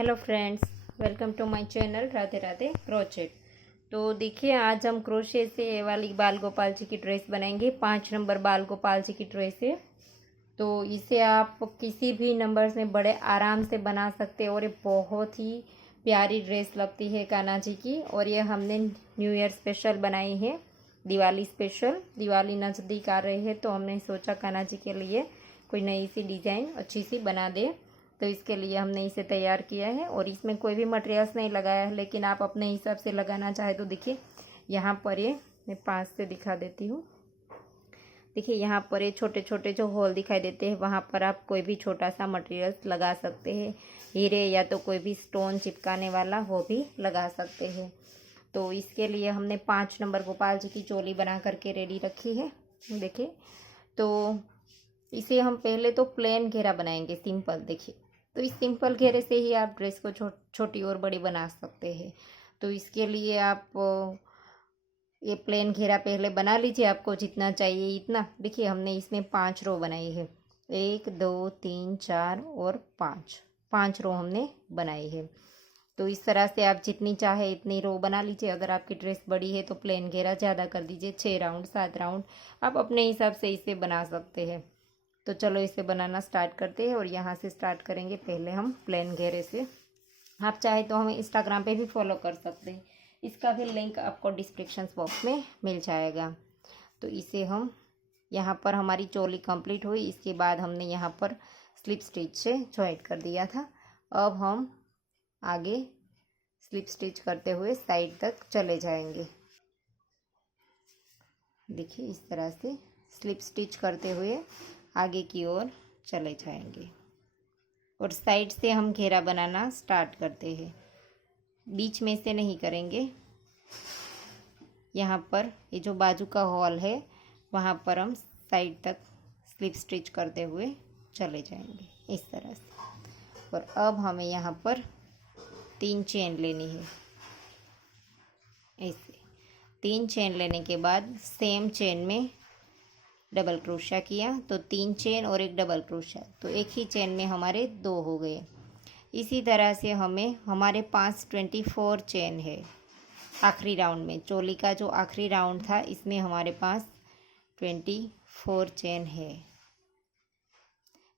Hello friends, welcome to my channel Radhe Radhe crochet. तो देखिए, आज हम क्रोशे से ये वाली बाल गोपाल जी की ड्रेस बनाएंगे। 5 नंबर बाल गोपाल जी की ड्रेस है। तो इसे आप किसी भी नंबर में बड़े आराम से बना सकते हैं और ये बहुत ही प्यारी ड्रेस लगती है कान्हा जी की। और ये हमने न्यू ईयर स्पेशल बनाई है, दिवाली स्पेशल। दिवाली नज़दीक आ रही है तो हमने सोचा कान्हा जी के लिए कोई नई सी डिज़ाइन अच्छी सी बना दे। तो इसके लिए हमने इसे तैयार किया है और इसमें कोई भी मटेरियल्स नहीं लगाया है, लेकिन आप अपने हिसाब से लगाना चाहे तो देखिए यहाँ पर ये मैं 5 से दिखा देती हूँ। देखिए यहाँ पर ये छोटे छोटे जो होल दिखाई देते हैं, वहाँ पर आप कोई भी छोटा सा मटेरियल्स लगा सकते हैं। हीरे या तो कोई भी स्टोन चिपकाने वाला वो भी लगा सकते हैं। तो इसके लिए हमने 5 नंबर गोपाल जी की चोली बना करके रेडी रखी है। देखिए, तो इसे हम पहले तो प्लेन घेरा बनाएंगे, सिंपल। देखिए, तो इस सिंपल घेरे से ही आप ड्रेस को छोटी और बड़ी बना सकते हैं। तो इसके लिए आप ये प्लेन घेरा पहले बना लीजिए, आपको जितना चाहिए इतना। देखिए, हमने इसमें 5 रो बनाई है, 1 2 3 4 और 5 रो हमने बनाई है। तो इस तरह से आप जितनी चाहे इतनी रो बना लीजिए। अगर आपकी ड्रेस बड़ी है तो प्लेन घेरा ज़्यादा कर दीजिए, 6 राउंड 7 राउंड आप अपने हिसाब से इसे बना सकते हैं। तो चलो इसे बनाना स्टार्ट करते हैं। और यहाँ से स्टार्ट करेंगे पहले हम प्लेन घेरे से। आप चाहे तो हमें इंस्टाग्राम पे भी फॉलो कर सकते हैं, इसका भी लिंक आपको डिस्क्रिप्शन बॉक्स में मिल जाएगा। तो इसे हम यहाँ पर हमारी चोली कंप्लीट हुई, इसके बाद हमने यहाँ पर स्लिप स्टिच से जॉइंट कर दिया था। अब हम आगे स्लिप स्टिच करते हुए साइड तक चले जाएंगे। देखिए, इस तरह से स्लिप स्टिच करते हुए आगे की ओर चले जाएंगे और साइड से हम घेरा बनाना स्टार्ट करते हैं। बीच में से नहीं करेंगे। यहाँ पर ये जो बाजू का हॉल है वहाँ पर हम साइड तक स्लिप स्टिच करते हुए चले जाएंगे इस तरह से। और अब हमें यहाँ पर 3 चेन लेनी है। ऐसे 3 चेन लेने के बाद सेम चेन में डबल क्रोशा किया, तो 3 चेन और एक डबल क्रोशा, तो एक ही चेन में हमारे 2 हो गए। इसी तरह से हमारे पास 24 चेन है। आखिरी राउंड में, चोली का जो आखिरी राउंड था, इसमें हमारे पास 24 चेन है।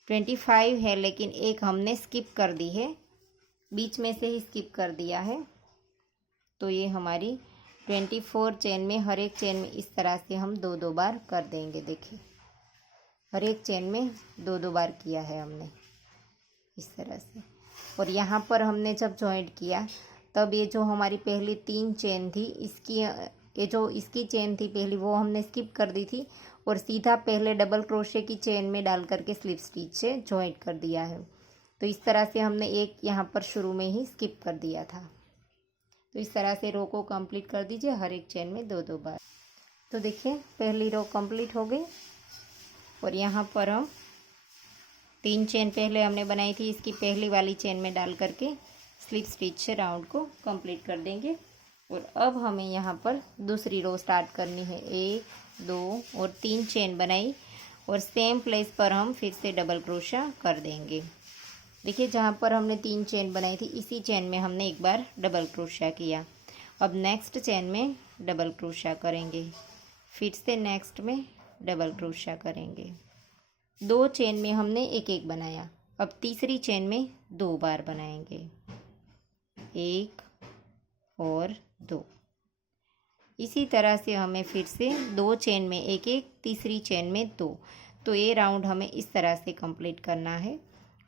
25 है, लेकिन एक हमने स्किप कर दी है, बीच में से ही स्किप कर दिया है। तो ये हमारी 24 चेन में हर एक चेन में इस तरह से हम 2-2 बार कर देंगे। देखिए, हर एक चेन में 2-2 बार किया है हमने इस तरह से। और यहाँ पर हमने जब जॉइंट किया तब ये जो हमारी पहली 3 चेन थी, ये जो इसकी चेन थी पहली, वो हमने स्किप कर दी थी और सीधा पहले डबल क्रोशे की चेन में डाल करके स्लिप स्टिच से जॉइंट कर दिया है। तो इस तरह से हमने एक यहाँ पर शुरू में ही स्किप कर दिया था। तो इस तरह से रो को कंप्लीट कर दीजिए, हर एक चेन में 2-2 बार। तो देखिए, पहली रो कंप्लीट हो गई और यहाँ पर हम 3 चेन पहले हमने बनाई थी, इसकी पहली वाली चेन में डाल करके स्लिप स्टिच से राउंड को कंप्लीट कर देंगे। और अब हमें यहाँ पर दूसरी रो स्टार्ट करनी है। 1 2 और 3 चेन बनाई और सेम प्लेस पर हम फिर से डबल क्रोशा कर देंगे। देखिए, जहाँ पर हमने 3 चेन बनाई थी, इसी चेन में हमने एक बार डबल क्रोशा किया। अब नेक्स्ट चेन में डबल क्रोशा करेंगे, फिर से नेक्स्ट में डबल क्रोशा करेंगे। 2 चेन में हमने एक एक बनाया, अब तीसरी चेन में 2 बार बनाएंगे, 1 और 2। इसी तरह से हमें फिर से 2 चेन में एक एक, तीसरी चेन में 2। तो ये राउंड हमें इस तरह से कंप्लीट करना है।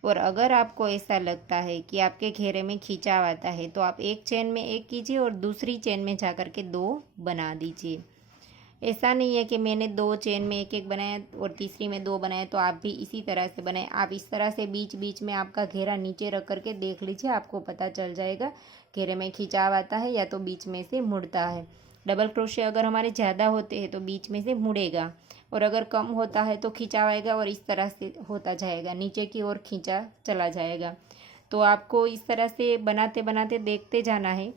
और अगर आपको ऐसा लगता है कि आपके घेरे में खिंचाव आता है, तो आप एक चेन में एक कीजिए और दूसरी चेन में जा कर के 2 बना दीजिए। ऐसा नहीं है कि मैंने 2 चेन में एक एक बनाया और तीसरी में 2 बनाया, तो आप भी इसी तरह से बनाएं। आप इस तरह से बीच बीच में आपका घेरा नीचे रख करके देख लीजिए, आपको पता चल जाएगा घेरे में खिंचाव आता है या तो बीच में से मुड़ता है। डबल क्रोशे अगर हमारे ज़्यादा होते हैं तो बीच में से मुड़ेगा, और अगर कम होता है तो खिंचाव आएगा और इस तरह से होता जाएगा, नीचे की ओर खींचा चला जाएगा। तो आपको इस तरह से बनाते बनाते देखते जाना है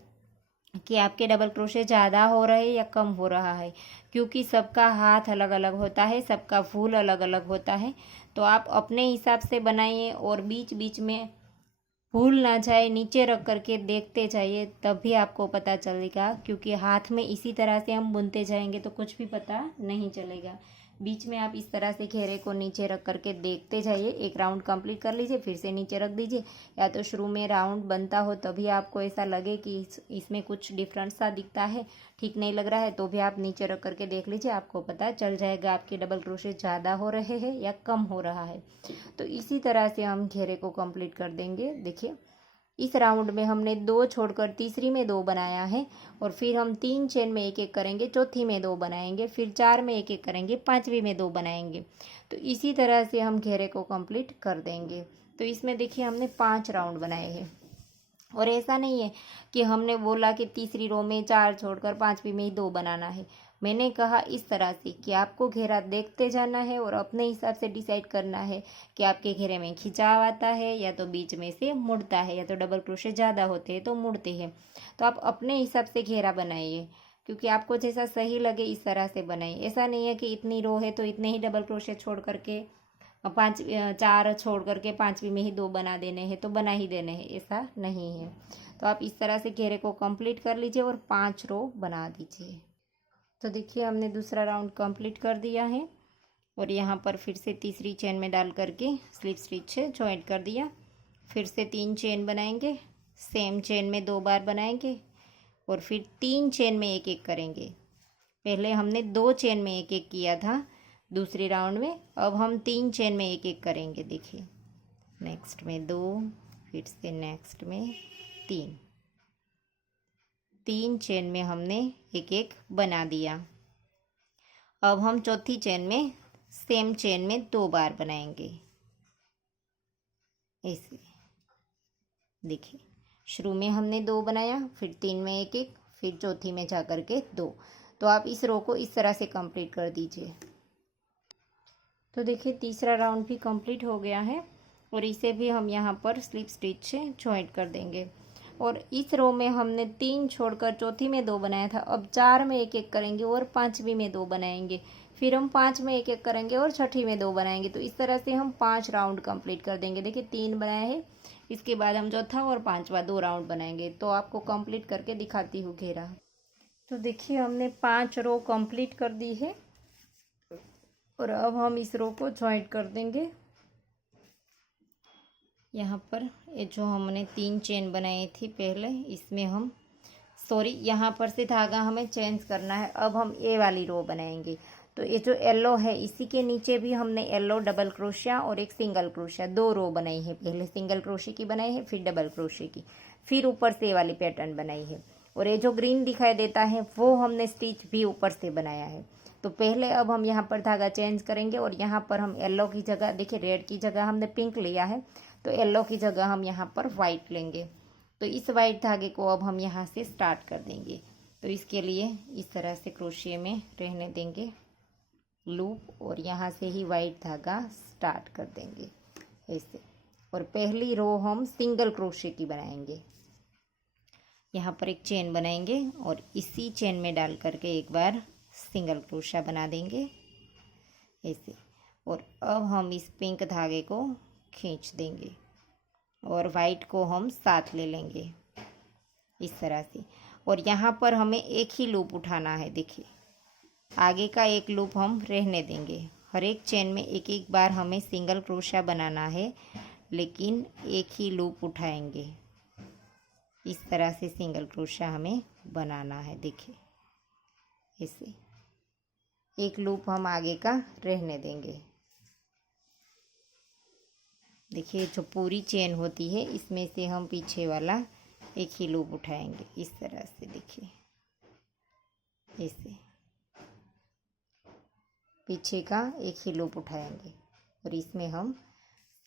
कि आपके डबल क्रोशे ज़्यादा हो रहे हैं या कम हो रहा है, क्योंकि सबका हाथ अलग अलग होता है, सबका फूल अलग अलग होता है। तो आप अपने हिसाब से बनाइए और बीच बीच में भूल ना जाए, नीचे रख करके देखते जाइए, तभी आपको पता चलेगा, क्योंकि हाथ में इसी तरह से हम बुनते जाएंगे तो कुछ भी पता नहीं चलेगा। बीच में आप इस तरह से घेरे को नीचे रख करके देखते जाइए। एक राउंड कंप्लीट कर लीजिए, फिर से नीचे रख दीजिए। या तो शुरू में राउंड बनता हो तभी आपको ऐसा लगे कि इसमें कुछ डिफरेंस सा दिखता है, ठीक नहीं लग रहा है, तो भी आप नीचे रख करके देख लीजिए, आपको पता चल जाएगा आपके डबल क्रोशे ज़्यादा हो रहे हैं या कम हो रहा है। तो इसी तरह से हम घेरे को कंप्लीट कर देंगे। देखिए, इस राउंड में हमने 2 छोड़कर तीसरी में 2 बनाया है, और फिर हम 3 चेन में एक एक करेंगे, चौथी में 2 बनाएंगे, फिर 4 में एक एक करेंगे, पांचवी में 2 बनाएंगे। तो इसी तरह से हम घेरे को कंप्लीट कर देंगे। तो इसमें देखिए हमने 5 राउंड बनाए हैं, और ऐसा नहीं है कि हमने बोला कि तीसरी रो में 4 छोड़कर पांचवी में ही 2 बनाना है। मैंने कहा इस तरह से कि आपको घेरा देखते जाना है और अपने हिसाब से डिसाइड करना है कि आपके घेरे में खिंचाव आता है या तो बीच में से मुड़ता है, या तो डबल क्रोशे ज़्यादा होते हैं तो मुड़ते हैं। तो आप अपने हिसाब से घेरा बनाइए, क्योंकि आपको जैसा सही लगे इस तरह से बनाइए। ऐसा नहीं है कि इतनी रो है तो इतने ही डबल क्रोशे छोड़ करके 4 छोड़ करके पांचवी में ही 2 बना देने हैं तो बना ही देने हैं, ऐसा नहीं है। तो आप इस तरह से घेरे को कंप्लीट कर लीजिए और 5 रो बना दीजिए। तो देखिए हमने दूसरा राउंड कंप्लीट कर दिया है, और यहाँ पर फिर से तीसरी चेन में डाल करके स्लिप स्टिच से जॉइंट कर दिया। फिर से 3 चेन बनाएंगे, सेम चेन में 2 बार बनाएंगे, और फिर 3 चेन में एक एक करेंगे। पहले हमने 2 चेन में एक एक किया था दूसरी राउंड में, अब हम 3 चेन में एक एक करेंगे। देखिए, नेक्स्ट में 2, फिर से नेक्स्ट में 3 चेन में हमने एक एक बना दिया। अब हम चौथी चेन में सेम चेन में 2 बार बनाएंगे। ऐसे देखिए, शुरू में हमने 2 बनाया, फिर 3 में एक एक, फिर चौथी में जा कर के 2। तो आप इस रो को इस तरह से कंप्लीट कर दीजिए। तो देखिए तीसरा राउंड भी कंप्लीट हो गया है, और इसे भी हम यहाँ पर स्लिप स्टिच से जॉइंट कर देंगे। और इस रो में हमने 3 छोड़कर चौथी में 2 बनाया था, अब 4 में एक एक करेंगे और पांचवी में 2 बनाएंगे, फिर हम 5 में एक एक करेंगे और छठी में 2 बनाएंगे। तो इस तरह से हम 5 राउंड कंप्लीट कर देंगे। देखिए 3 बनाए हैं, इसके बाद हम चौथा और पांचवा 2 राउंड बनाएंगे। तो आपको कंप्लीट करके दिखाती हूँ घेरा। तो देखिए हमने 5 रो कंप्लीट कर दी है, और अब हम इस रो को जॉइंट कर देंगे। यहाँ पर ये जो हमने 3 चेन बनाई थी पहले, इसमें हम यहाँ पर से धागा हमें चेंज करना है। अब हम ए वाली रो बनाएंगे। तो ये जो येलो है, इसी के नीचे भी हमने येलो डबल क्रोशिया और एक सिंगल क्रोशिया 2 रो बनाई है। पहले सिंगल क्रोशे की बनाई है, फिर डबल क्रोशे की, फिर ऊपर से वाली पैटर्न बनाई है। और ये जो ग्रीन दिखाई देता है वो हमने स्टिच भी ऊपर से बनाया है। तो पहले अब हम यहाँ पर धागा चेंज करेंगे, और यहाँ पर हम येलो की जगह, देखिए रेड की जगह हमने पिंक लिया है, तो येलो की जगह हम यहाँ पर वाइट लेंगे। तो इस वाइट धागे को अब हम यहाँ से स्टार्ट कर देंगे। तो इसके लिए इस तरह से क्रोशिया में रहने देंगे लूप, और यहाँ से ही वाइट धागा स्टार्ट कर देंगे ऐसे। और पहली रो हम सिंगल क्रोशिया की बनाएंगे। यहाँ पर एक चेन बनाएंगे, और इसी चेन में डाल करके एक बार सिंगल क्रोशिया बना देंगे ऐसे। और अब हम इस पिंक धागे को खींच देंगे, और वाइट को हम साथ ले लेंगे इस तरह से। और यहाँ पर हमें एक ही लूप उठाना है। देखिए आगे का एक लूप हम रहने देंगे। हर एक चेन में एक एक बार हमें सिंगल क्रोशिया बनाना है, लेकिन एक ही लूप उठाएंगे। इस तरह से सिंगल क्रोशिया हमें बनाना है। देखिए ऐसे एक लूप हम आगे का रहने देंगे। देखिए जो पूरी चेन होती है, इसमें से हम पीछे वाला एक ही लूप उठाएंगे इस तरह से। देखिए ऐसे पीछे का एक ही लूप उठाएंगे, और इसमें हम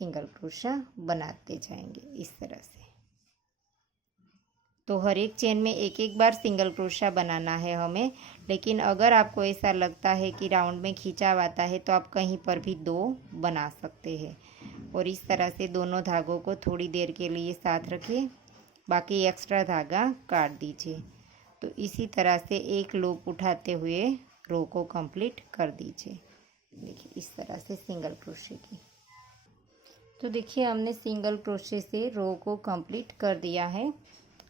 सिंगल क्रोशिया बनाते जाएंगे इस तरह से। तो हर एक चेन में एक एक बार सिंगल क्रोशिया बनाना है हमें। लेकिन अगर आपको ऐसा लगता है कि राउंड में खिंचाव आता है, तो आप कहीं पर भी 2 बना सकते हैं। और इस तरह से दोनों धागों को थोड़ी देर के लिए साथ रखिए, बाकी एक्स्ट्रा धागा काट दीजिए। तो इसी तरह से एक लूप उठाते हुए रो को कंप्लीट कर दीजिए। देखिए इस तरह से सिंगल क्रोशिया की। तो देखिए हमने सिंगल क्रोशे से रो को कंप्लीट कर दिया है।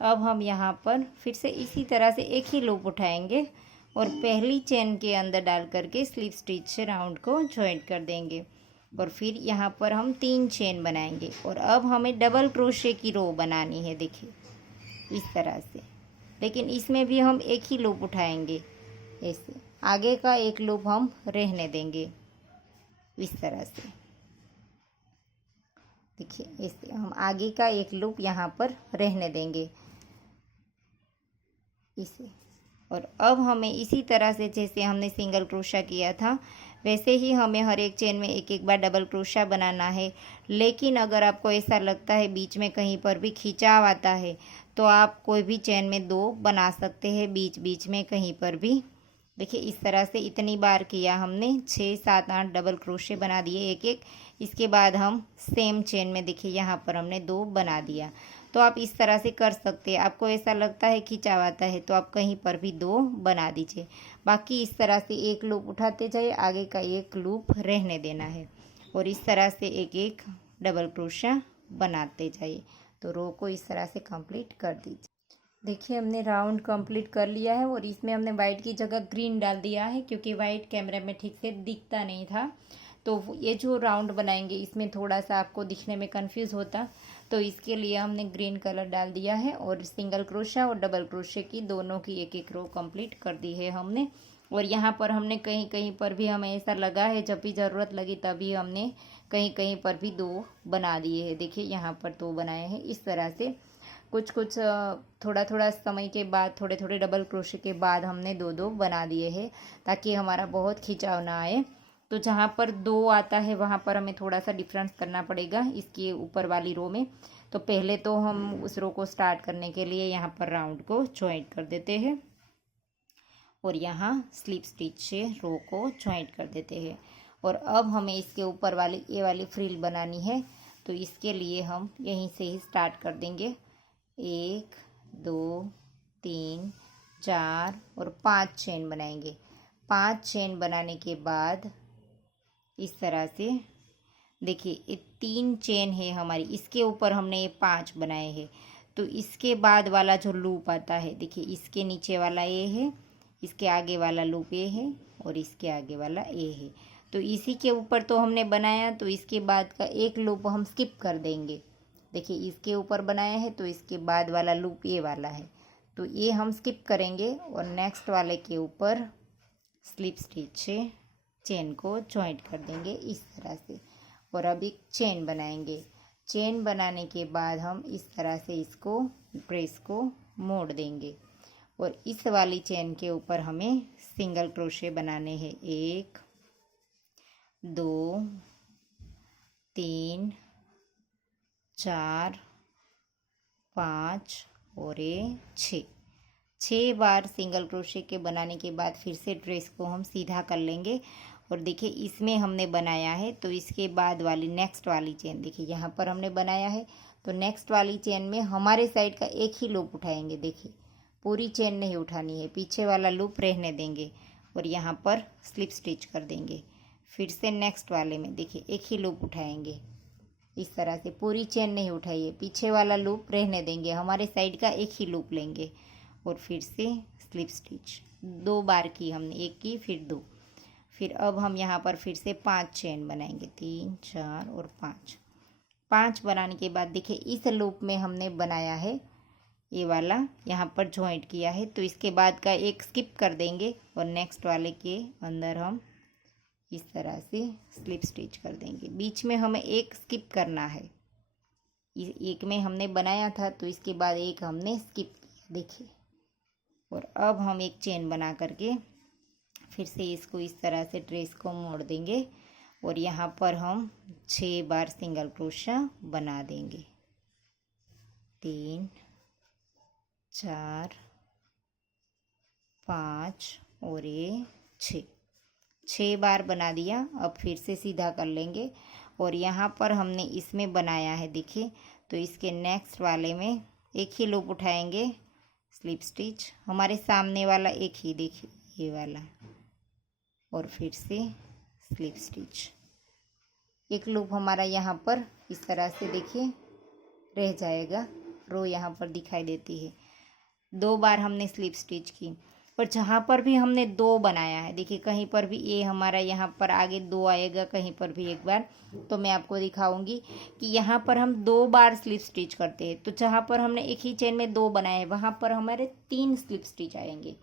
अब हम यहाँ पर फिर से इसी तरह से एक ही लूप उठाएंगे और पहली चेन के अंदर डाल करके स्लिप स्टिच से राउंड को जॉइंट कर देंगे और फिर यहाँ पर हम 3 चेन बनाएंगे और अब हमें डबल क्रोशे की रो बनानी है। देखिए इस तरह से, लेकिन इसमें भी हम एक ही लूप उठाएंगे। ऐसे आगे का एक लूप हम रहने देंगे इस तरह से। देखिए ऐसे हम आगे का एक लूप यहाँ पर रहने देंगे इसे। और अब हमें इसी तरह से जैसे हमने सिंगल क्रोशा किया था वैसे ही हमें हर एक चेन में एक एक बार डबल क्रोशा बनाना है। लेकिन अगर आपको ऐसा लगता है बीच में कहीं पर भी खिंचाव आता है तो आप कोई भी चेन में 2 बना सकते हैं बीच बीच में कहीं पर भी। देखिए इस तरह से इतनी बार किया हमने, 6 7 8 डबल क्रोशे बना दिए एक एक। इसके बाद हम सेम चेन में देखिए यहाँ पर हमने 2 बना दिया। तो आप इस तरह से कर सकते हैं। आपको ऐसा लगता है खिंचाव आता है तो आप कहीं पर भी 2 बना दीजिए। बाकी इस तरह से एक लूप उठाते जाइए, आगे का एक लूप रहने देना है और इस तरह से एक एक डबल क्रोशा बनाते जाइए। तो रो को इस तरह से कंप्लीट कर दीजिए। देखिए हमने राउंड कंप्लीट कर लिया है और इसमें हमने वाइट की जगह ग्रीन डाल दिया है क्योंकि वाइट कैमरे में ठीक से दिखता नहीं था। तो ये जो राउंड बनाएंगे इसमें थोड़ा सा आपको दिखने में कंफ्यूज होता, तो इसके लिए हमने ग्रीन कलर डाल दिया है और सिंगल क्रोशा और डबल क्रोशे की दोनों की एक एक रो कंप्लीट कर दी है हमने। और यहाँ पर हमने कहीं कहीं पर भी हमें ऐसा लगा है जब भी ज़रूरत लगी तभी हमने कहीं कहीं पर भी 2 बना दिए हैं। देखिए यहाँ पर 2 बनाए हैं इस तरह से। कुछ कुछ थोड़ा थोड़ा समय के बाद, थोड़े थोड़े डबल क्रोशे के बाद हमने 2 बना दिए हैं ताकि हमारा बहुत खिंचाव ना आए। तो जहाँ पर 2 आता है वहाँ पर हमें थोड़ा सा डिफरेंस करना पड़ेगा इसके ऊपर वाली रो में। तो पहले तो हम उस रो को स्टार्ट करने के लिए यहाँ पर राउंड को जॉइंट कर देते हैं और यहाँ स्लिप स्टिच से रो को जॉइंट कर देते हैं। और अब हमें इसके ऊपर वाली ये वाली फ्रिल बनानी है, तो इसके लिए हम यहीं से ही स्टार्ट कर देंगे। 1 2 3 4 और 5 चेन बनाएंगे। 5 चेन बनाने के बाद इस तरह से देखिए ये 3 चेन है हमारी, इसके ऊपर हमने ये 5 बनाए हैं। तो इसके बाद वाला जो लूप आता है देखिए इसके नीचे वाला ये है, इसके आगे वाला लूप ये है और इसके आगे वाला ये है। तो इसी के ऊपर तो हमने बनाया, तो इसके बाद का एक लूप हम स्किप कर देंगे। देखिए इसके ऊपर बनाया है तो इसके बाद वाला लूप ये वाला है, तो ये हम स्किप करेंगे और नेक्स्ट वाले के ऊपर स्लिप स्टिच से चेन को जॉइंट कर देंगे इस तरह से। और अब एक चेन बनाएंगे। चेन बनाने के बाद हम इस तरह से इसको ड्रेस को मोड़ देंगे और इस वाली चेन के ऊपर हमें सिंगल क्रोशे बनाने हैं। 1 2 3 4 5 और ये 6 बार सिंगल क्रोशे के बनाने के बाद फिर से ड्रेस को हम सीधा कर लेंगे। और देखिए इसमें हमने बनाया है तो इसके बाद वाली नेक्स्ट वाली चेन देखिए यहाँ पर हमने बनाया है, तो नेक्स्ट वाली चेन में हमारे साइड का एक ही लूप उठाएंगे। देखिए पूरी चेन नहीं उठानी है, पीछे वाला लूप रहने देंगे और यहाँ पर स्लिप स्टिच कर देंगे। फिर से नेक्स्ट वाले में देखिए एक ही लूप उठाएंगे इस तरह से, पूरी चेन नहीं उठाइए, पीछे वाला लूप रहने देंगे, हमारे साइड का एक ही लूप लेंगे और फिर से स्लिप स्टिच 2 बार की हमने, एक की फिर 2। फिर अब हम यहाँ पर फिर से 5 चेन बनाएंगे, 3 4 और 5 बनाने के बाद देखिए इस लूप में हमने बनाया है ये वाला, यहाँ पर जॉइंट किया है, तो इसके बाद का एक स्किप कर देंगे और नेक्स्ट वाले के अंदर हम इस तरह से स्लिप स्टिच कर देंगे। बीच में हमें एक स्किप करना है, एक में हमने बनाया था तो इसके बाद एक हमने स्किप किया देखिए। और अब हम एक चेन बना करके फिर से इसको इस तरह से ड्रेस को मोड़ देंगे और यहाँ पर हम 6 बार सिंगल क्रोशा बना देंगे। 3 4 5 और ये 6 बार बना दिया। अब फिर से सीधा कर लेंगे और यहाँ पर हमने इसमें बनाया है देखिए, तो इसके नेक्स्ट वाले में एक ही लूप उठाएंगे, स्लिप स्टिच, हमारे सामने वाला एक ही देखिए ये वाला, और फिर से स्लिप स्टिच एक लूप हमारा यहाँ पर इस तरह से देखिए रह जाएगा, रो यहाँ पर दिखाई देती है। 2 बार हमने स्लिप स्टिच की, पर जहाँ पर भी हमने 2 बनाया है, देखिए कहीं पर भी ये हमारा यहाँ पर आगे 2 आएगा, कहीं पर भी एक बार। तो मैं आपको दिखाऊंगी कि यहाँ पर हम 2 बार स्लिप स्टिच करते हैं, तो जहाँ पर हमने एक ही चेन में 2 बनाए वहाँ पर हमारे 3 स्लिप स्टिच आएंगे।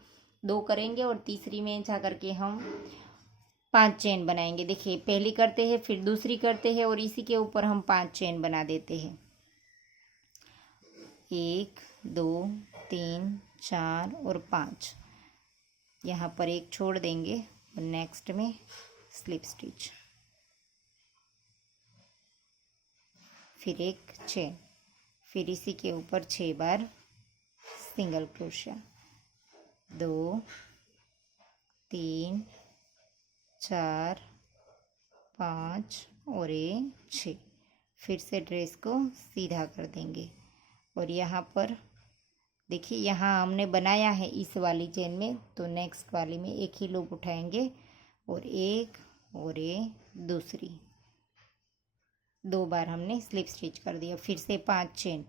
2 करेंगे और तीसरी में जा करके हम 5 चेन बनाएंगे। देखिए पहली करते हैं, फिर दूसरी करते हैं और इसी के ऊपर हम 5 चेन बना देते हैं। 1 2 3 4 और 5। यहाँ पर एक छोड़ देंगे और नेक्स्ट में स्लिप स्टिच, फिर एक चेन, फिर इसी के ऊपर 6 बार सिंगल क्रोशिया। 2 3 4 5 और ये 6। फिर से ड्रेस को सीधा कर देंगे और यहाँ पर देखिए यहाँ हमने बनाया है इस वाली चेन में, तो नेक्स्ट वाली में एक ही लूप उठाएंगे और एक और ये दूसरी। 2 बार हमने स्लिप स्टिच कर दिया, फिर से 5 चेन।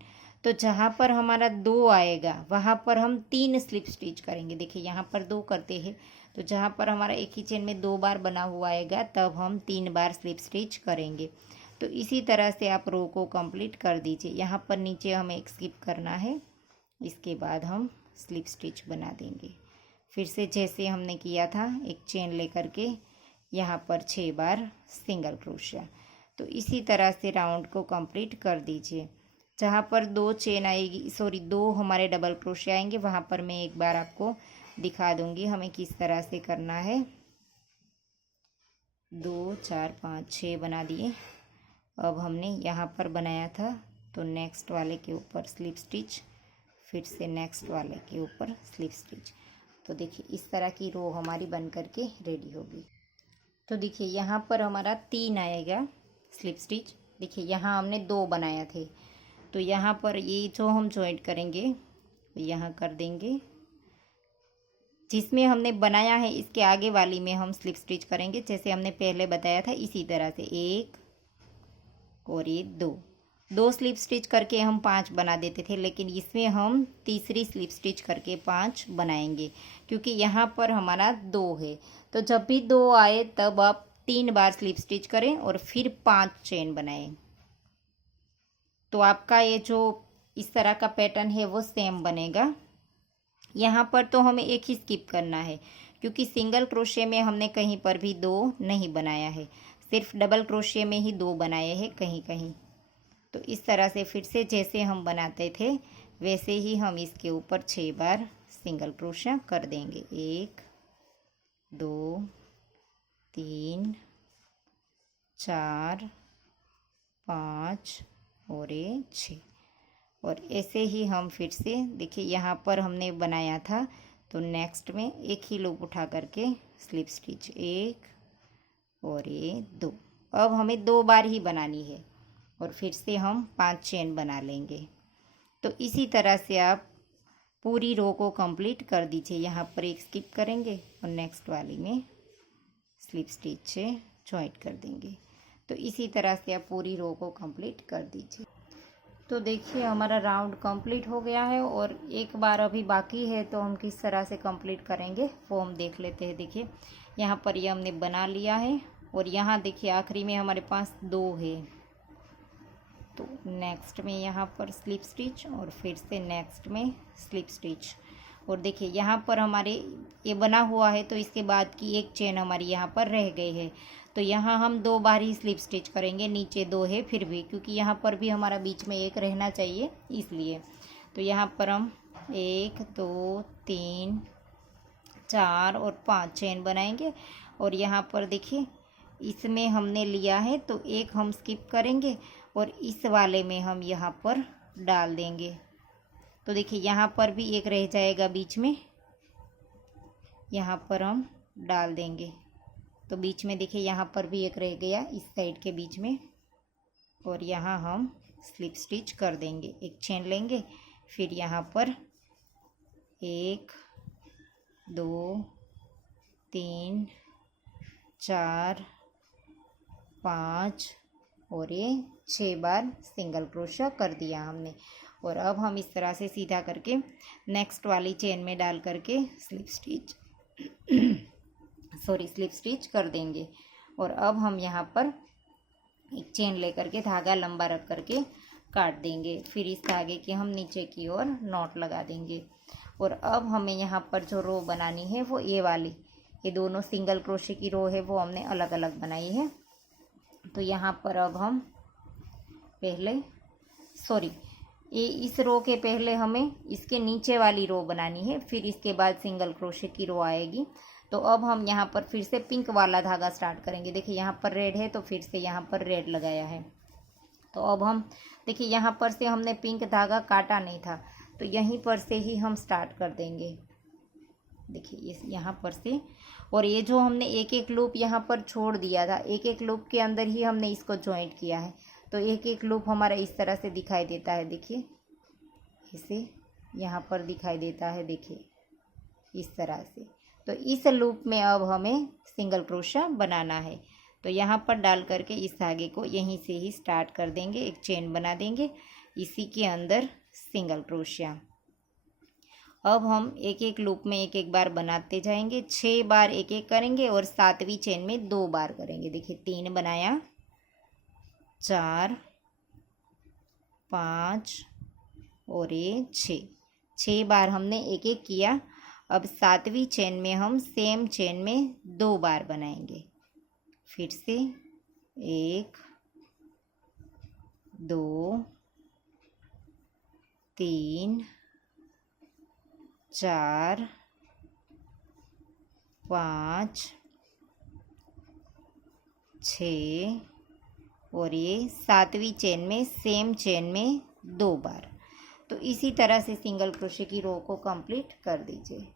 तो जहाँ पर हमारा 2 आएगा वहाँ पर हम 3 स्लिप स्टिच करेंगे। देखिए यहाँ पर 2 करते हैं, तो जहाँ पर हमारा एक ही चेन में 2 बार बना हुआ आएगा तब हम 3 बार स्लिप स्टिच करेंगे। तो इसी तरह से आप रो को कंप्लीट कर दीजिए। यहाँ पर नीचे हमें एक स्किप करना है, इसके बाद हम स्लिप स्टिच बना देंगे। फिर से जैसे हमने किया था, एक चेन लेकर के यहाँ पर 6 बार सिंगल क्रोशिया। तो इसी तरह से राउंड को कंप्लीट कर दीजिए। जहाँ पर 2 चेन आएगी, सॉरी 2 हमारे डबल क्रोशिया आएंगे, वहाँ पर मैं एक बार आपको दिखा दूँगी हमें किस तरह से करना है। 2 4 5 6 बना दिए। अब हमने यहाँ पर बनाया था, तो नेक्स्ट वाले के ऊपर स्लिप स्टिच, फिर से नेक्स्ट वाले के ऊपर स्लिप स्टिच। तो देखिए इस तरह की रो हमारी बन करके रेडी होगी। तो देखिए यहाँ पर हमारा 3 आएगा स्लिप स्टिच। देखिए यहाँ हमने 2 बनाया थे, तो यहाँ पर ये जो हम जॉइंट करेंगे यहाँ कर देंगे। जिसमें हमने बनाया है इसके आगे वाली में हम स्लिप स्टिच करेंगे, जैसे हमने पहले बताया था इसी तरह से। 1 और ये 2 स्लिप स्टिच करके हम 5 बना देते थे, लेकिन इसमें हम तीसरी स्लिप स्टिच करके 5 बनाएंगे, क्योंकि यहाँ पर हमारा 2 है। तो जब भी 2 आए तब आप 3 बार स्लिप स्टिच करें और फिर 5 चेन बनाएं, तो आपका ये जो इस तरह का पैटर्न है वो सेम बनेगा। यहाँ पर तो हमें एक ही स्किप करना है, क्योंकि सिंगल क्रोशे में हमने कहीं पर भी 2 नहीं बनाया है, सिर्फ डबल क्रोशे में ही 2 बनाए हैं कहीं कहीं। तो इस तरह से फिर से जैसे हम बनाते थे वैसे ही हम इसके ऊपर 6 बार सिंगल क्रोशा कर देंगे। 1 2 3 4 5 और ये 6। और ऐसे ही हम फिर से देखिए यहाँ पर हमने बनाया था, तो नेक्स्ट में एक ही लूप उठा करके स्लिप स्टिच 1 और ये 2। अब हमें 2 बार ही बनानी है और फिर से हम 5 चेन बना लेंगे। तो इसी तरह से आप पूरी रो को कंप्लीट कर दीजिए। यहाँ पर एक स्किप करेंगे और नेक्स्ट वाली में स्लिप स्टिच से जॉइंट कर देंगे। तो इसी तरह से आप पूरी रो को कंप्लीट कर दीजिए। तो देखिए हमारा राउंड कंप्लीट हो गया है और एक बार अभी बाकी है, तो हम किस तरह से कंप्लीट करेंगे वो हम देख लेते हैं। देखिए यहाँ पर ये हमने बना लिया है और यहाँ देखिए आखिरी में हमारे पास 2 है, तो नेक्स्ट में यहाँ पर स्लिप स्टिच और फिर से नेक्स्ट में स्लिप स्टिच। और देखिए यहाँ पर हमारे ये बना हुआ है, तो इसके बाद की एक चेन हमारी यहाँ पर रह गई है, तो यहाँ हम 2 बार ही स्लिप स्टिच करेंगे। नीचे 2 है फिर भी, क्योंकि यहाँ पर भी हमारा बीच में एक रहना चाहिए इसलिए। तो यहाँ पर हम 1 2 3 4 और 5 चेन बनाएंगे। और यहाँ पर देखिए इसमें हमने लिया है, तो एक हम स्किप करेंगे और इस वाले में हम यहाँ पर डाल देंगे। तो देखिए यहाँ पर भी एक रह जाएगा बीच में, यहाँ पर हम डाल देंगे। तो बीच में देखिए यहाँ पर भी एक रह गया इस साइड के बीच में, और यहाँ हम स्लिप स्टिच कर देंगे। एक चेन लेंगे, फिर यहाँ पर 1 2 3 4 5 और ये 6 बार सिंगल क्रोशिया कर दिया हमने। और अब हम इस तरह से सीधा करके नेक्स्ट वाली चेन में डाल करके स्लिप स्टिच कर देंगे। और अब हम यहाँ पर एक चेन लेकर के धागा लंबा रख करके काट देंगे। फिर इस धागे के हम नीचे की ओर नॉट लगा देंगे। और अब हमें यहाँ पर जो रो बनानी है वो ये वाली, ये दोनों सिंगल क्रोशे की रो है वो हमने अलग अलग बनाई है। तो यहाँ पर अब हम ये इस रो के पहले हमें इसके नीचे वाली रो बनानी है, फिर इसके बाद सिंगल क्रोशे की रो आएगी। तो अब हम यहाँ पर फिर से पिंक वाला धागा स्टार्ट करेंगे। देखिए यहाँ पर रेड है तो फिर से यहाँ पर रेड लगाया है। तो अब हम देखिए यहाँ पर से हमने पिंक धागा काटा नहीं था, तो यहीं पर से ही हम स्टार्ट कर देंगे। देखिए इस यहाँ पर से, और ये जो हमने एक एक लूप यहाँ पर छोड़ दिया था, एक एक लूप के अंदर ही हमने इसको जॉइंट किया है। तो एक एक लूप हमारा इस तरह से दिखाई देता है। देखिए इसे यहाँ पर दिखाई देता है, देखिए इस तरह से। तो इस लूप में अब हमें सिंगल क्रोशा बनाना है। तो यहाँ पर डाल करके इस धागे को यहीं से ही स्टार्ट कर देंगे, एक चेन बना देंगे, इसी के अंदर सिंगल क्रोशिया। अब हम एक एक लूप में एक एक बार बनाते जाएंगे, 6 बार एक एक करेंगे और 7वीं चेन में 2 बार करेंगे। देखिए 3 बनाया, 4, 5 और ये 6 बार हमने एक एक किया। अब 7वीं चेन में हम सेम चेन में 2 बार बनाएंगे। फिर से 1, 2, 3, 4, 5, 6 और ये 7वीं चेन में सेम चेन में 2 बार। तो इसी तरह से सिंगल क्रोशे की रो को कंप्लीट कर दीजिए।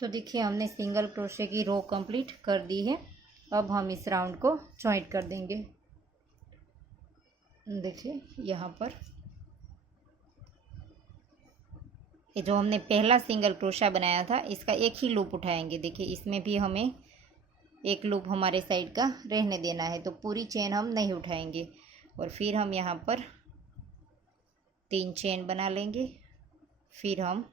तो देखिए हमने सिंगल क्रोशे की रो कंप्लीट कर दी है। अब हम इस राउंड को जॉइंट कर देंगे। देखिए यहाँ पर ये जो हमने पहला सिंगल क्रोशा बनाया था, इसका एक ही लूप उठाएंगे। देखिए इसमें भी हमें एक लूप हमारे साइड का रहने देना है, तो पूरी चेन हम नहीं उठाएंगे। और फिर हम यहाँ पर 3 चेन बना लेंगे। फिर हम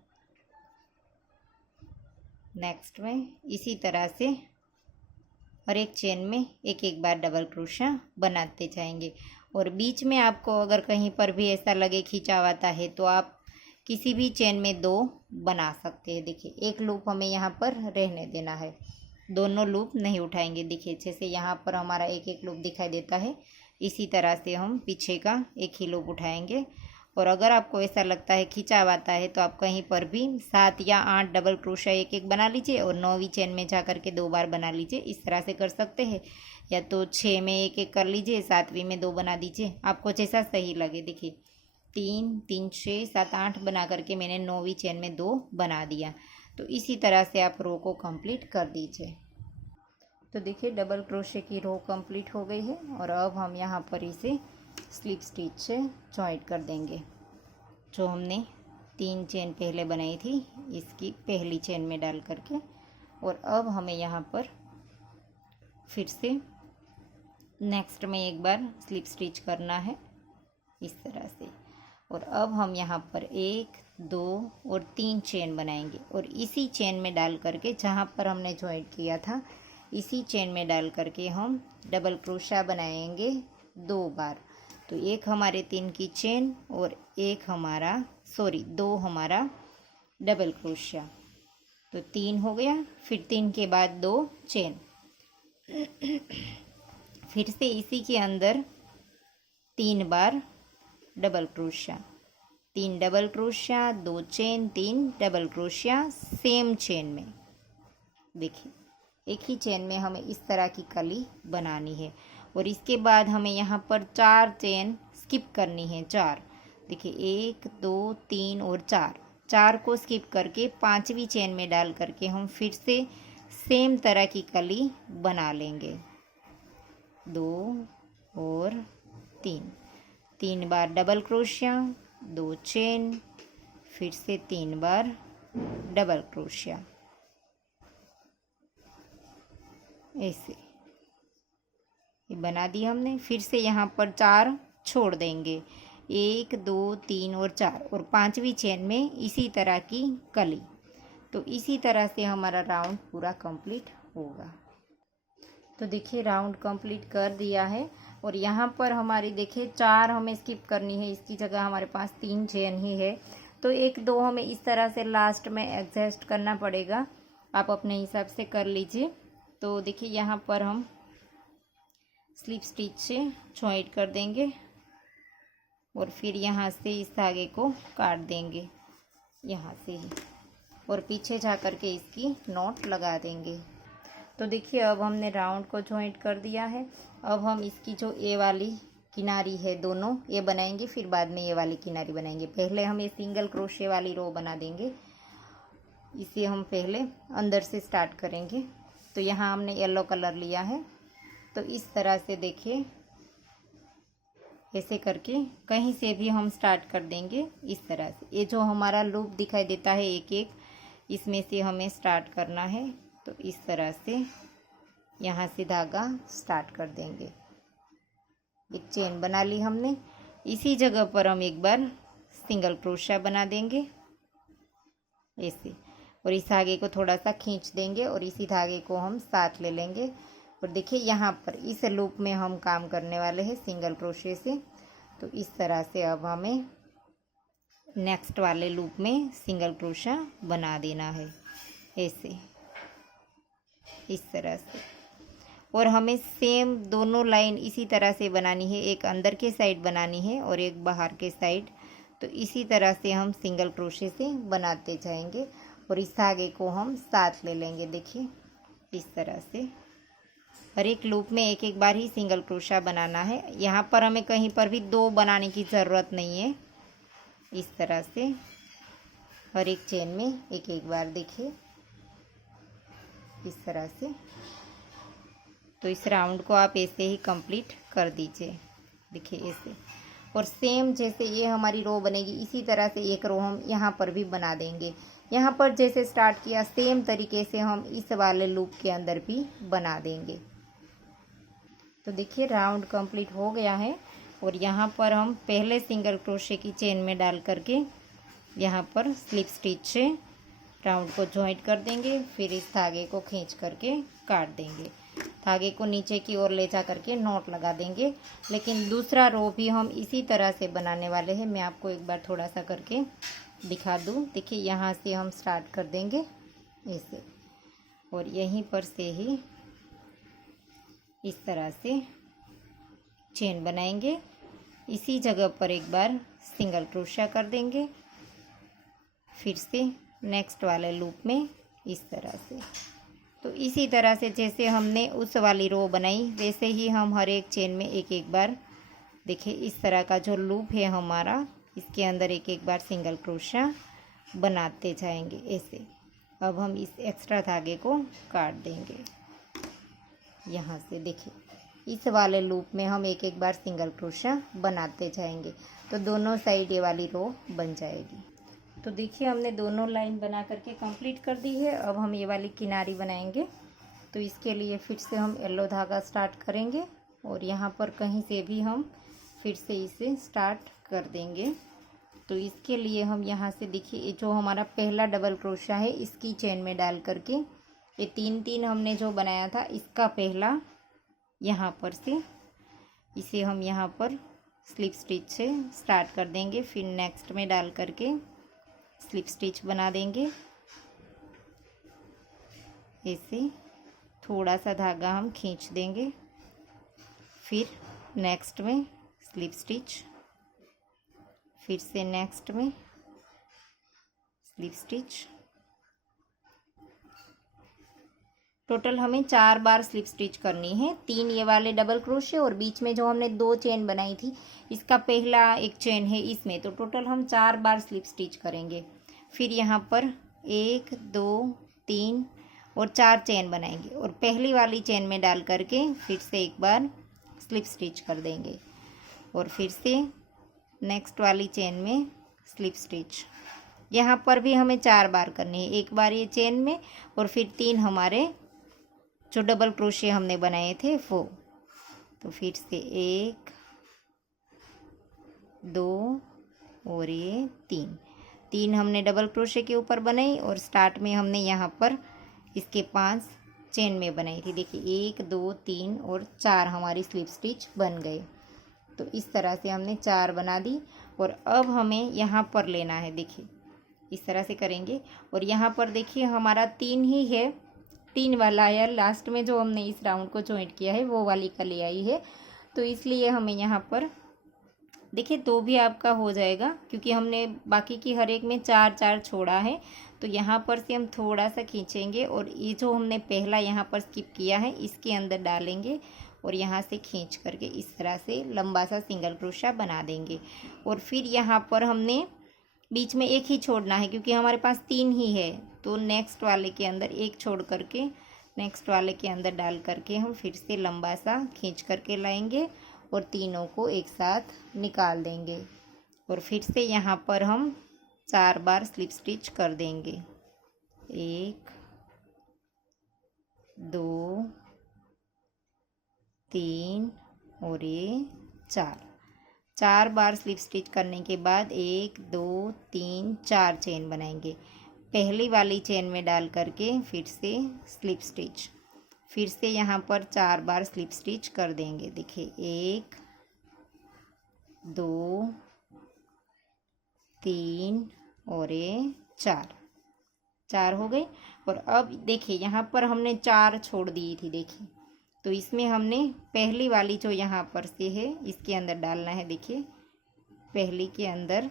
नेक्स्ट में इसी तरह से हर एक चेन में एक एक बार डबल क्रोशा बनाते जाएंगे। और बीच में आपको अगर कहीं पर भी ऐसा लगे खिंचाव आता है तो आप किसी भी चेन में 2 बना सकते हैं। देखिए एक लूप हमें यहाँ पर रहने देना है, दोनों लूप नहीं उठाएंगे। देखिए अच्छे से यहाँ पर हमारा एक एक लूप दिखाई देता है, इसी तरह से हम पीछे का एक ही लूप उठाएंगे। और अगर आपको ऐसा लगता है खिंचाव आता है तो आप कहीं पर भी 7 या 8 डबल क्रोशा एक एक बना लीजिए और 9वीं चेन में जा कर के 2 बार बना लीजिए। इस तरह से कर सकते हैं, या तो 6 में एक एक कर लीजिए, 7वीं में 2 बना दीजिए, आपको जैसा सही लगे। देखिए 3 3 6 7 8 बना करके मैंने 9वीं चेन में 2 बना दिया। तो इसी तरह से आप रो को कंप्लीट कर दीजिए। तो देखिए डबल क्रोशे की रो कंप्लीट हो गई है। और अब हम यहाँ पर इसे स्लिप स्टिच से जॉइंट कर देंगे। जो हमने 3 चेन पहले बनाई थी, इसकी पहली चेन में डाल करके। और अब हमें यहाँ पर फिर से नेक्स्ट में एक बार स्लिप स्टिच करना है इस तरह से। और अब हम यहाँ पर 1 2 और 3 चेन बनाएंगे। और इसी चेन में डाल करके, जहाँ पर हमने जॉइंट किया था, इसी चेन में डाल करके हम डबल क्रोशा बनाएंगे 2 बार। तो एक हमारे 3 की चेन और दो हमारा डबल क्रोशिया। तो 3 हो गया, फिर 3 के बाद 2 चेन। फिर से इसी के अंदर 3 बार double crochet, 3 double crochet, 2 chain, 3 double crochet same chain में। देखिए एक ही चेन में हमें इस तरह की कली बनानी है। और इसके बाद हमें यहाँ पर 4 चेन स्किप करनी है, 4। देखिए 1 2 3 और 4 को स्किप करके 5वीं चेन में डाल करके हम फिर से सेम तरह की कली बना लेंगे। 2 और 3 बार डबल क्रोशिया, 2 चेन, फिर से 3 बार डबल क्रोशिया, ऐसे ये बना दी हमने। फिर से यहाँ पर 4 छोड़ देंगे, 1 2 3 और 4, और 5वीं चेन में इसी तरह की कली। तो इसी तरह से हमारा राउंड पूरा कंप्लीट होगा। तो देखिए राउंड कंप्लीट कर दिया है। और यहाँ पर हमारी देखिए 4 हमें स्किप करनी है, इसकी जगह हमारे पास 3 चेन ही है। तो 1 2 हमें इस तरह से लास्ट में एडजस्ट करना पड़ेगा, आप अपने हिसाब से कर लीजिए। तो देखिए यहाँ पर हम स्लिप स्टिच से जॉइंट कर देंगे और फिर यहाँ से इस धागे को काट देंगे यहाँ से ही, और पीछे जा कर के इसकी नॉट लगा देंगे। तो देखिए अब हमने राउंड को जॉइंट कर दिया है। अब हम इसकी जो ये वाली किनारी है दोनों ये बनाएंगे, फिर बाद में ये वाली किनारी बनाएंगे। पहले हम ये सिंगल क्रोशे वाली रो बना देंगे, इसे हम पहले अंदर से स्टार्ट करेंगे। तो यहाँ हमने येलो कलर लिया है, तो इस तरह से देखिए ऐसे करके कहीं से भी हम स्टार्ट कर देंगे इस तरह से। ये जो हमारा लूप दिखाई देता है एक एक, इसमें से हमें स्टार्ट करना है। तो इस तरह से यहाँ से धागा स्टार्ट कर देंगे। एक चेन बना ली हमने, इसी जगह पर हम एक बार सिंगल क्रोशा बना देंगे ऐसे, और इस धागे को थोड़ा सा खींच देंगे और इसी धागे को हम साथ ले लेंगे। और देखिए यहाँ पर इस लूप में हम काम करने वाले हैं सिंगल क्रोशे से। तो इस तरह से अब हमें नेक्स्ट वाले लूप में सिंगल क्रोशा बना देना है ऐसे, इस तरह से। और हमें सेम दोनों लाइन इसी तरह से बनानी है, एक अंदर के साइड बनानी है और एक बाहर के साइड। तो इसी तरह से हम सिंगल क्रोशे से बनाते जाएंगे और इस धागे को हम साथ ले लेंगे। देखिए इस तरह से हर एक लूप में एक एक बार ही सिंगल क्रोशा बनाना है। यहाँ पर हमें कहीं पर भी 2 बनाने की ज़रूरत नहीं है। इस तरह से हर एक चेन में एक एक बार देखिए इस तरह से। तो इस राउंड को आप ऐसे ही कंप्लीट कर दीजिए, देखिए ऐसे। और सेम जैसे ये हमारी रो बनेगी इसी तरह से एक रो हम यहाँ पर भी बना देंगे। यहाँ पर जैसे स्टार्ट किया सेम तरीके से हम इस वाले लूप के अंदर भी बना देंगे। तो देखिए राउंड कंप्लीट हो गया है। और यहाँ पर हम पहले सिंगल क्रोशे की चेन में डाल करके यहाँ पर स्लिप स्टिच से राउंड को जॉइंट कर देंगे, फिर इस धागे को खींच करके काट देंगे। धागे को नीचे की ओर ले जा करके नॉट लगा देंगे। लेकिन दूसरा रो भी हम इसी तरह से बनाने वाले हैं। मैं आपको एक बार थोड़ा सा करके दिखा दूँ। देखिए यहाँ से हम स्टार्ट कर देंगे ऐसे, और यहीं पर से ही इस तरह से चेन बनाएंगे। इसी जगह पर एक बार सिंगल क्रोशा कर देंगे, फिर से नेक्स्ट वाले लूप में इस तरह से। तो इसी तरह से जैसे हमने उस वाली रो बनाई वैसे ही हम हर एक चेन में एक एक बार देखिए इस तरह का जो लूप है हमारा, इसके अंदर एक एक बार सिंगल क्रोशा बनाते जाएंगे ऐसे। अब हम इस एक्स्ट्रा धागे को काट देंगे यहाँ से। देखिए इस वाले लूप में हम एक एक बार सिंगल क्रोशा बनाते जाएंगे, तो दोनों साइड ये वाली रो बन जाएगी। तो देखिए हमने दोनों लाइन बना करके कंप्लीट कर दी है। अब हम ये वाली किनारी बनाएंगे। तो इसके लिए फिर से हम येलो धागा स्टार्ट करेंगे और यहाँ पर कहीं से भी हम फिर से इसे स्टार्ट कर देंगे। तो इसके लिए हम यहाँ से देखिए जो हमारा पहला डबल क्रोशा है इसकी चेन में डाल करके ये 3 हमने जो बनाया था इसका पहला यहाँ पर से इसे हम यहाँ पर स्लिप स्टिच से स्टार्ट कर देंगे, फिर नेक्स्ट में डाल करके स्लिप स्टिच बना देंगे ऐसे। थोड़ा सा धागा हम खींच देंगे, फिर नेक्स्ट में स्लिप स्टिच, फिर से नेक्स्ट में स्लिप स्टिच। टोटल हमें 4 बार स्लिप स्टिच करनी है। 3 ये वाले डबल क्रोशे और बीच में जो हमने 2 चेन बनाई थी इसका पहला एक चेन है इसमें। तो टोटल हम 4 बार स्लिप स्टिच करेंगे। फिर यहाँ पर 1 2 3 और 4 चेन बनाएंगे और पहली वाली चेन में डाल करके फिर से एक बार स्लिप स्टिच कर देंगे और फिर से नेक्स्ट वाली चेन में स्लिप स्टिच। यहाँ पर भी हमें 4 बार करनी है, एक बार ये चेन में और फिर 3 हमारे जो डबल क्रोशे हमने बनाए थे वो। तो फिर से 1 2 और ये 3 हमने डबल क्रोशे के ऊपर बनाई और स्टार्ट में हमने यहाँ पर इसके 5 चेन में बनाई थी। देखिए 1 2 3 और 4 हमारी स्लिप स्टिच बन गए। तो इस तरह से हमने 4 बना दी और अब हमें यहाँ पर लेना है। देखिए इस तरह से करेंगे और यहाँ पर देखिए हमारा 3 ही है, 3 वाला आया लास्ट में, जो हमने इस राउंड को जॉइंट किया है वो वाली कली आई है। तो इसलिए हमें यहाँ पर देखिए 2 भी आपका हो जाएगा, क्योंकि हमने बाकी की हर एक में 4 छोड़ा है। तो यहाँ पर से हम थोड़ा सा खींचेंगे और ये जो हमने पहला यहाँ पर स्किप किया है इसके अंदर डालेंगे और यहाँ से खींच करके इस तरह से लंबा सा सिंगल क्रोशा बना देंगे। और फिर यहाँ पर हमने बीच में एक ही छोड़ना है, क्योंकि हमारे पास 3 ही है। तो नेक्स्ट वाले के अंदर एक छोड़ करके नेक्स्ट वाले के अंदर डाल करके हम फिर से लंबा सा खींच करके लाएंगे और तीनों को एक साथ निकाल देंगे और फिर से यहाँ पर हम 4 बार स्लिप स्टिच कर देंगे। 1 2 3 और ये 4 बार स्लिप स्टिच करने के बाद 1 2 3 4 चेन बनाएंगे। पहली वाली चेन में डाल करके फिर से स्लिप स्टिच, फिर से यहाँ पर 4 बार स्लिप स्टिच कर देंगे। देखिए 1 2 3 और ये 4 हो गए। और अब देखिए यहाँ पर हमने 4 छोड़ दी थी। देखिए तो इसमें हमने पहली वाली जो यहाँ पर से है इसके अंदर डालना है। देखिए पहली के अंदर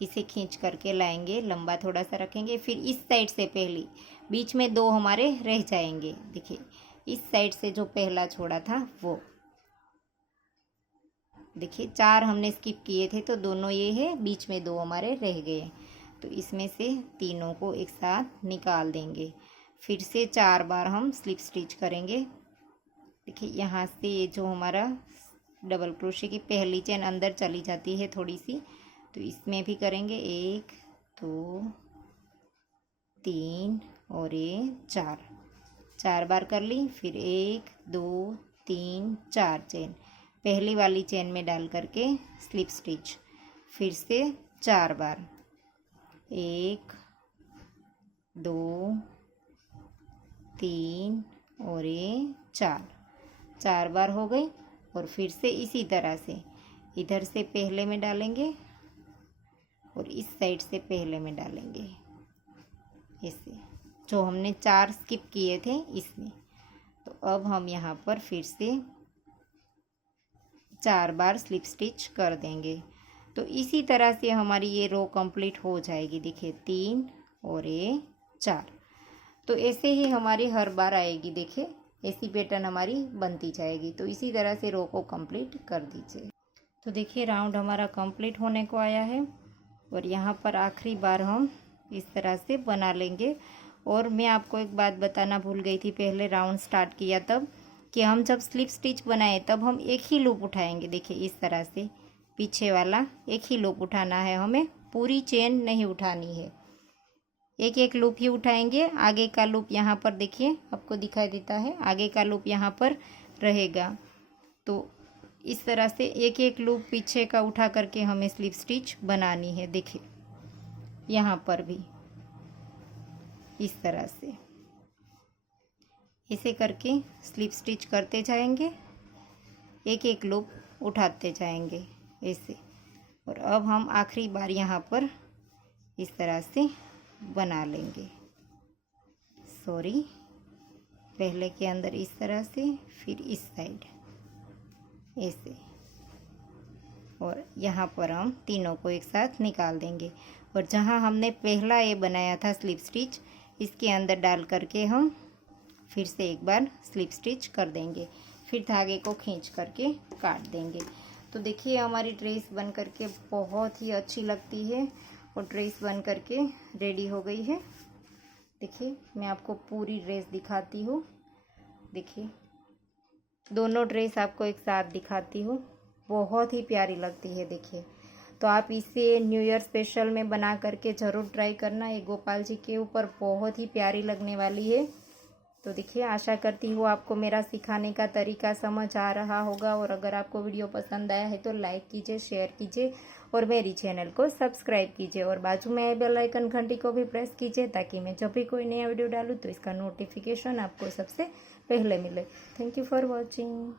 इसे खींच करके लाएंगे, लंबा थोड़ा सा रखेंगे, फिर इस साइड से पहली, बीच में 2 हमारे रह जाएंगे। देखिए इस साइड से जो पहला छोड़ा था वो, देखिए 4 हमने स्किप किए थे तो दोनों ये है, बीच में 2 हमारे रह गए। तो इसमें से तीनों को एक साथ निकाल देंगे। फिर से 4 बार हम स्लिप स्टिच करेंगे। देखिए यहाँ से ये जो हमारा डबल क्रोशे की पहली चेन अंदर चली जाती है थोड़ी सी, तो इसमें भी करेंगे 1 2 3 और ये 4 बार कर ली। फिर 1 2 3 4 चेन पहली वाली चेन में डाल करके स्लिप स्टिच, फिर से 4 बार, 1 2 3 और ये 4 बार हो गई। और फिर से इसी तरह से इधर से पहले में डालेंगे और इस साइड से पहले में डालेंगे, ऐसे जो हमने 4 स्किप किए थे इसमें। तो अब हम यहाँ पर फिर से 4 बार स्लिप स्टिच कर देंगे। तो इसी तरह से हमारी ये रो कंप्लीट हो जाएगी। देखिए 3 और ये 4। तो ऐसे ही हमारी हर बार आएगी। देखिए ऐसी पैटर्न हमारी बनती जाएगी। तो इसी तरह से रो को कंप्लीट कर दीजिए। तो देखिए राउंड हमारा कंप्लीट होने को आया है और यहाँ पर आखिरी बार हम इस तरह से बना लेंगे। और मैं आपको एक बात बताना भूल गई थी पहले राउंड स्टार्ट किया तब, कि हम जब स्लिप स्टिच बनाए तब हम एक ही लूप उठाएंगे। देखिए इस तरह से पीछे वाला एक ही लूप उठाना है, हमें पूरी चेन नहीं उठानी है, एक एक लूप ही उठाएंगे। आगे का लूप यहाँ पर देखिए आपको दिखाई देता है, आगे का लूप यहाँ पर रहेगा। तो इस तरह से एक एक लूप पीछे का उठा करके हमें स्लिप स्टिच बनानी है। देखिए यहाँ पर भी इस तरह से इसे करके स्लिप स्टिच करते जाएंगे, एक एक लूप उठाते जाएंगे ऐसे। और अब हम आखिरी बार यहाँ पर इस तरह से बना लेंगे। सॉरी, पहले के अंदर इस तरह से, फिर इस साइड ऐसे, और यहाँ पर हम तीनों को एक साथ निकाल देंगे। और जहाँ हमने पहला ये बनाया था स्लिप स्टिच, इसके अंदर डाल करके हम फिर से एक बार स्लिप स्टिच कर देंगे, फिर धागे को खींच करके काट देंगे। तो देखिए हमारी ड्रेस बन करके बहुत ही अच्छी लगती है और ड्रेस बन करके रेडी हो गई है। देखिए मैं आपको पूरी ड्रेस दिखाती हूँ। देखिए दोनों ड्रेस आपको एक साथ दिखाती हूँ, बहुत ही प्यारी लगती है। देखिए तो आप इसे न्यू ईयर स्पेशल में बना करके ज़रूर ट्राई करना। ये गोपाल जी के ऊपर बहुत ही प्यारी लगने वाली है। तो देखिए, आशा करती हूँ आपको मेरा सिखाने का तरीका समझ आ रहा होगा, और अगर आपको वीडियो पसंद आया है तो लाइक कीजिए, शेयर कीजिए और मेरी चैनल को सब्सक्राइब कीजिए, और बाजू में बेल आइकन घंटी को भी प्रेस कीजिए ताकि मैं जब भी कोई नया वीडियो डालूँ तो इसका नोटिफिकेशन आपको सबसे पहले मिले। Thank you for watching.